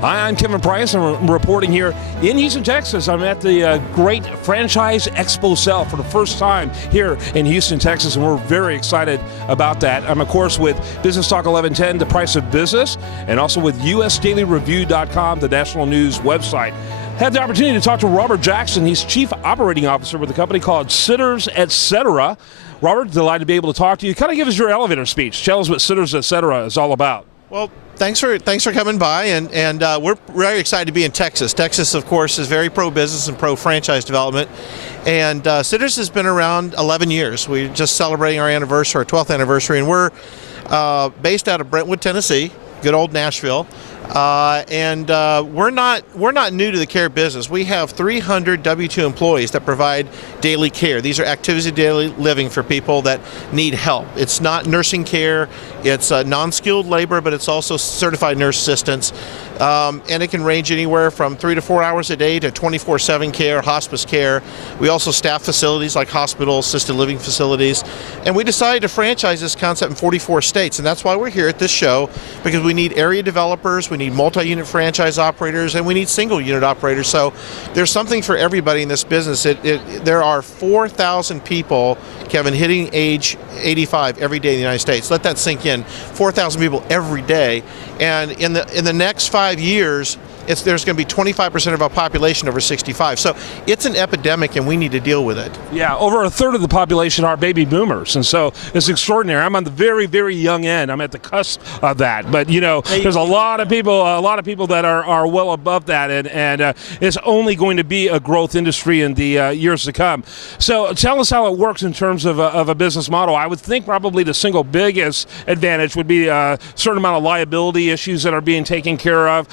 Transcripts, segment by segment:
Hi, I'm Kevin Price. I'm reporting here in Houston, Texas. I'm at the great Franchise Expo sale for the first time here in Houston, Texas, and we're very excited about that. I'm, of course, with Business Talk 1110, The Price of Business, and also with USDailyReview.com, the national news website. Had the opportunity to talk to Robert Jackson. He's Chief Operating Officer with a company called Sitters Etc. Robert, delighted to be able to talk to you. Kind of give us your elevator speech. Tell us what Sitters Etc. is all about. Well, thanks for coming by, and we're very excited to be in Texas. Texas, of course, is very pro-business and pro-franchise development, and Sitters has been around 11 years. We're just celebrating our anniversary, our 12th anniversary, and we're based out of Brentwood, Tennessee, good old Nashville. We're not new to the care business. We have 300 W-2 employees that provide daily care. These are activities of daily living for people that need help. It's not nursing care. It's non-skilled labor, but it's also certified nurse assistants. And it can range anywhere from 3 to 4 hours a day to 24/7 care, hospice care. We also staff facilities like hospitals, assisted living facilities. And we decided to franchise this concept in 44 states. And that's why we're here at this show, because we need area developers, we need multi-unit franchise operators, and we need single-unit operators. So there's something for everybody in this business. There are 4,000 people, Kevin, hitting age 85 every day in the United States. Let that sink in. 4,000 people every day. And in the next 5 years, there's going to be 25% of our population over 65. So it's an epidemic, and we need to deal with it. Yeah, over a third of the population are baby boomers, and so it's extraordinary. I'm on the very, very young end. I'm at the cusp of that, but you know, there's a lot of people that are well above that, and it's only going to be a growth industry in the years to come. So tell us how it works in terms of a business model. I would think probably the single biggest advantage would be a certain amount of liability issues that are being taken care of.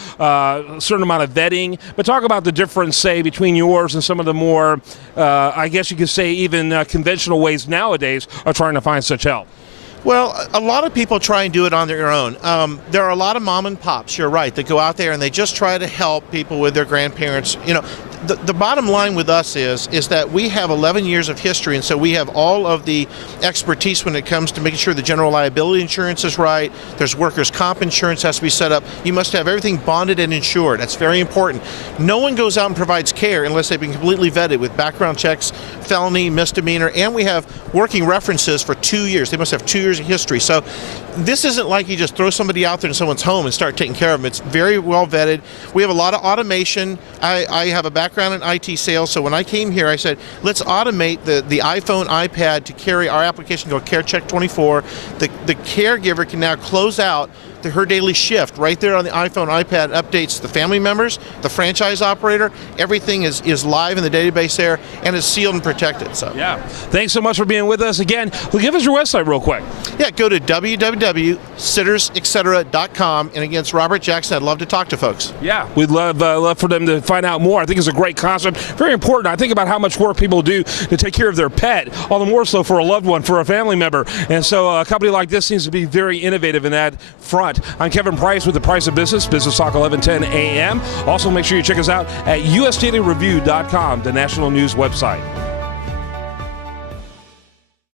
Certain amount of vetting, but talk about the difference, say, between yours and some of the more, I guess you could say, even conventional ways nowadays of trying to find such help. Well, a lot of people try and do it on their own. There are a lot of mom and pops, you're right, that go out there and they just try to help people with their grandparents. You know, the bottom line with us is that we have 11 years of history, and so we have all of the expertise when it comes to making sure the general liability insurance is right. There's workers' comp insurance has to be set up. You must have everything bonded and insured. That's very important. No one goes out and provides care unless they've been completely vetted with background checks, felony, misdemeanor, and we have working references for 2 years. They must have 2 years of history. So this isn't like you just throw somebody out there in someone's home and start taking care of them. It's very well vetted. We have a lot of automation. I have a background in IT sales, so when I came here, I said, let's automate the iPhone, iPad to carry our application called CareCheck 24. The caregiver can now close out her daily shift right there on the iPhone, iPad, updates the family members, the franchise operator. Everything is live in the database there, and is sealed and protected. So yeah, thanks so much for being with us again. Well, give us your website real quick. Yeah, go to www.sittersetc.com, and again, it's Robert Jackson. I'd love to talk to folks. Yeah, we'd love for them to find out more. I think it's a great concept, very important. I think about how much work people do to take care of their pet, all the more so for a loved one, for a family member, and so a company like this seems to be very innovative in that front. I'm Kevin Price with The Price of Business, Business Talk 1110 AM. Also, make sure you check us out at USDailyReview.com, the national news website.